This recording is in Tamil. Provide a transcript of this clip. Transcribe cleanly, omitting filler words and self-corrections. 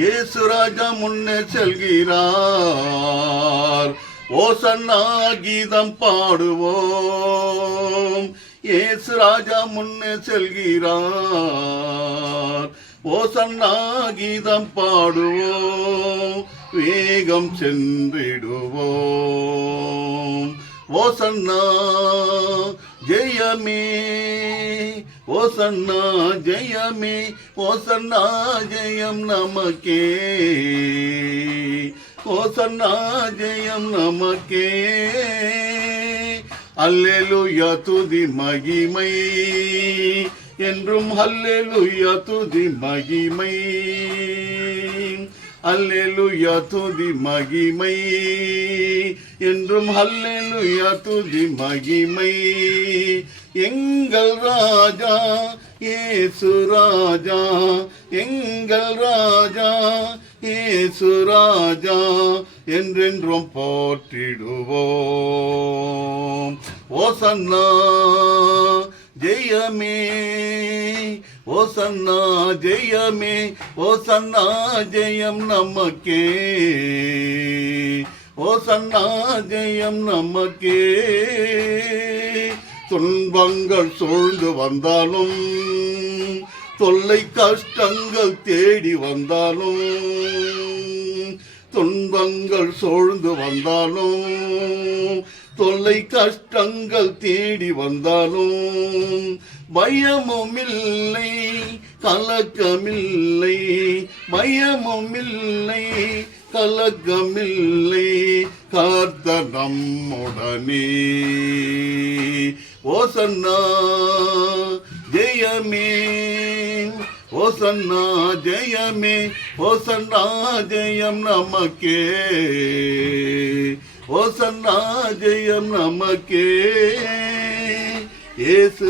இயேசு ராஜா முன்னே செல்கிறார், ஓசன்னா கீதம் பாடுவோம். இயேசு ராஜா முன்னே செல்கிறார், ஓசன்னா கீதம் பாடுவோம். வேகம் சென்றிடுவோம். ஓசன்னா ஜெயமே, ஓசன்னா ஜெயமே, ஓசன்னா ஜெயம் நமக்கே, ஓசன்னா ஜெயம் நமக்கே. அல்லேலூயா துதி மகிமை என்றும், அல்லேலூயா துதி மகிமை, அல்லேலூயா துதி மகிமை என்றும், அல்லேலூயா துதி மகிமை. எங்கள் ராஜா இயேசு ராஜா, எங்கள் ராஜா இயேசு ராஜா என்றென்றும் போற்றிடுவோம். ஓசன்னா ஜெயமே, ஓசன்னா ஜெயமே, ஓசன்னா ஜெயம் நமக்கே, ஓசன்னா ஜெயம் நமக்கே. துன்பங்கள் சூழ்ந்து வந்தாலும், தொல்லை கஷ்டங்கள் தேடி வந்தாலும், துன்பங்கள் சூழ்ந்து வந்தாலும், தொல்லை கஷ்டங்கள் தேடி வந்தாலும், பயமும் இல்லை கலக்கமில்லை, பயமும் இல்லை கலக்கமில்லை, கர்த்தர் நம்முடனே. ஓசன்னா ஜெயமே, ஓசன்னா ஜெயமே, ஓசன்னா ஜெயம் நமக்கே, ஓசன்னா ஜெயம் நமக்கே. இயேசு